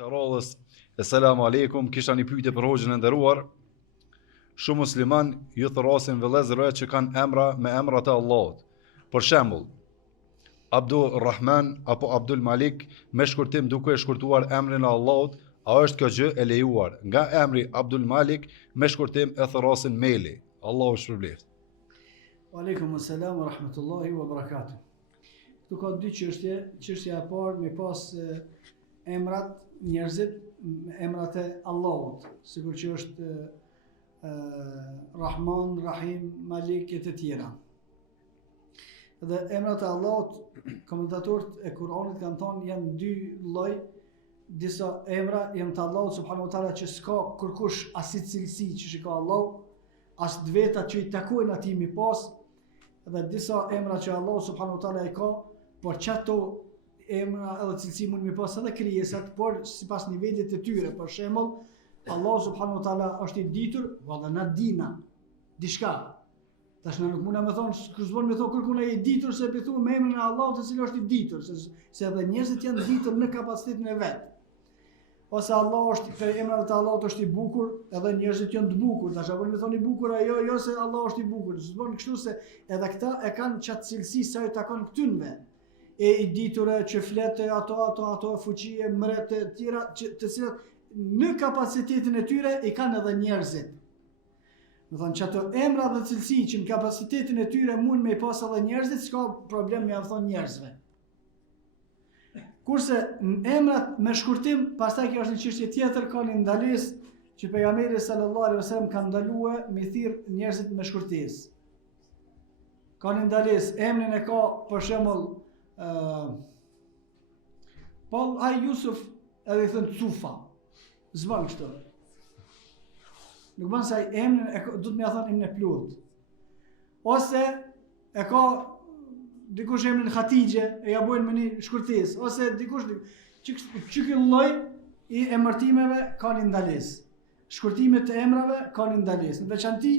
Të radhës, Selamu alaikum, kisha një pyetje për hoxhën e nderuar. Shumë musliman ju thrasin vëllezërve që kanë emra me emrat e Allahut. Për shembull, Abdul Rahman apo Abdul Malik me shkurtim duke e shkurtuar emrin e Allahut, a është kjo gjë e lejuar? Nga emri Abdul Malik me shkurtim e thrasin Meli. Allahu shpërblet. Aleikum selam wa rahmatullahi wa barakatuh. Këtu ka dy çështje. Çështja e parë me pas emrat njerëzit, emrat e Allahut, sikur që është Rahman, Rahim, Malik e të tjera. Dhe emrat e Allahut, komentatorët e Kuranit kanë thonë janë dy lloj, disa emra janë të Allahut subhanahu wa taala që s'ka kërkush as cilësi që ka Allahu, as të veta që i takojnë atij mi pas, dhe disa emra që Allahu subhanahu wa taala i ka, por çato emra edhe cilësi mund mi pas edhe krijesat, por sipas nivelit të tyre. Për shembull, Allah subhanahu wa taala është i ditur, valla na dina diçka. Tash nuk mund me thonë, s'kuzbon me thonë kërkun e i ditur se i thuaj me emrin e Allahut, i cili është i ditur, se edhe njerëzit janë ditur në kapacitetin e vet. Ose Allah është për emrat e Allahut është i bukur, edhe njerëzit janë të bukur. Tash apo më thoni bukur ajo, jo se Allah është i bukur. S'bën kështu se edhe këta e kanë çat cilësi sa i takon këtynve. E i ditura që flete ato fuqie, mret e tjera, të cilat në kapacitetin e tyre i kanë edhe njerëzit. Do thonë që ato emra dhe cilësi që në kapacitetin e tyre mund me i pas edhe njerëzit, s'ka problem me ia thonë njerëzve. Kurse në emrat me shkurtim, pastaj kjo është një çështje tjetër, ka një ndalesë që pejgamberi sallallahu alaihi wasallam ka ndaluar me thirr njerëzit me shkurtesë. Ka një ndalesë, emrin e ka për shembull Paul ai Yusuf edhe i thënë Cufa. Zban kështu. Nuk bën se ai emrin do të më thonë emrin e plot. Ose e ka dikush emrin Hatixhe e ja bojnë me një shkurtesë, ose dikush që ky lloj i emërtimeve ka një ndalesë. Shkurtimet e emrave ka një ndalesë. Në veçanti,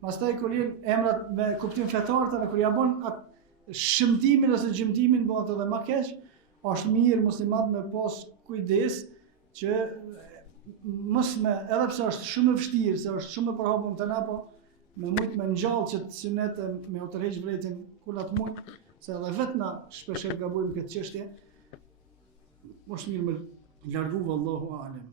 pastaj kur janë emrat me kuptim fetar, edhe kur ja bën atë shëmtimin ose gjymtimin bëhet edhe më keq, është mirë muslimanët me pas kujdes që mos me, edhe pse është shumë e vështirë, se është shumë e përhapur të na, po me mujt me ngjall që të synet me u tërheq vretin kullat mujt, se edhe vetë na shpesh gabojmë këtë çështje. Është mirë me largu vallahu alem.